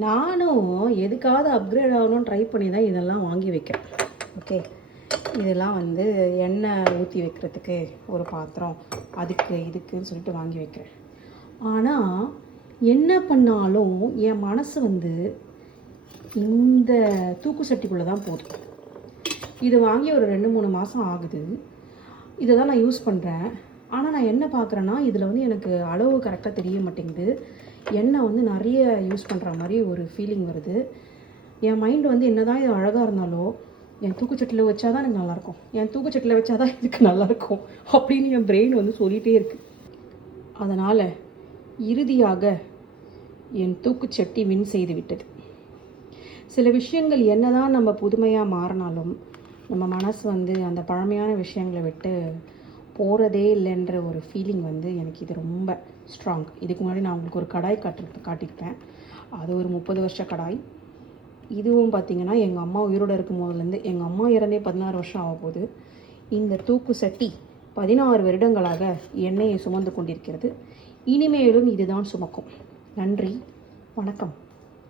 நானும் எதுக்காவது அப்கிரேட் ஆகணும்னு ட்ரை பண்ணி தான் இதெல்லாம் வாங்கி வைக்கிறேன். ஓகே, இதெல்லாம் வந்து எண்ணெய் ஊற்றி வைக்கிறதுக்கு ஒரு பாத்திரம், அதுக்கு இதுக்குன்னு சொல்லிட்டு வாங்கி வைக்கிறேன். ஆனால் என்ன பண்ணாலும் என் மனசு வந்து இந்த தூக்கு சட்டிக்குள்ளே தான் போகுது. இது வாங்கி ஒரு 2-3 மாதம் ஆகுது. இதை தான் நான் யூஸ் பண்ணுறேன். ஆனால் நான் என்ன பார்க்குறேன்னா, இதில் வந்து எனக்கு அளவு கரெக்டாக தெரிய மாட்டேங்குது. எண்ணெய் வந்து நிறைய யூஸ் பண்ணுற மாதிரி ஒரு ஃபீலிங் வருது. என் மைண்டு வந்து என்ன தான் இது அழகாக இருந்தாலும், என் தூக்குச்சட்டியில் வச்சா தான் எனக்கு நல்லாயிருக்கும், என் தூக்குச்சட்டியில் வச்சா தான் இதுக்கு நல்லாயிருக்கும் அப்படின்னு என் பிரெயின் வந்து சொல்லிகிட்டே இருக்குது. அதனால் இறுதியாக என் தூக்குச்சட்டி வின் செய்து விட்டது. சில விஷயங்கள் என்ன தான் நம்ம புதுமையாக மாறினாலும் நம்ம மனசு வந்து அந்த பழமையான விஷயங்களை விட்டு போகிறதே இல்லைன்ற ஒரு ஃபீலிங் வந்து எனக்கு இது ரொம்ப ஸ்ட்ராங். இதுக்கு முன்னாடி நான் உங்களுக்கு ஒரு கடாய் காட்டியிருப்பேன். அது ஒரு 30 வருஷ கடாய். இதுவும் பார்த்திங்கன்னா எங்கள் அம்மா உயிரோடு இருக்கும் போதுலேருந்து, எங்கள் அம்மா இறந்தே 16 வருஷம் ஆக போகுது. இந்த தூக்கு சட்டி 16 வருடங்களாக எண்ணெயை சுமந்து கொண்டிருக்கிறது. இனிமேலும் இதுதான் சுமக்கும். நன்றி, வணக்கம்.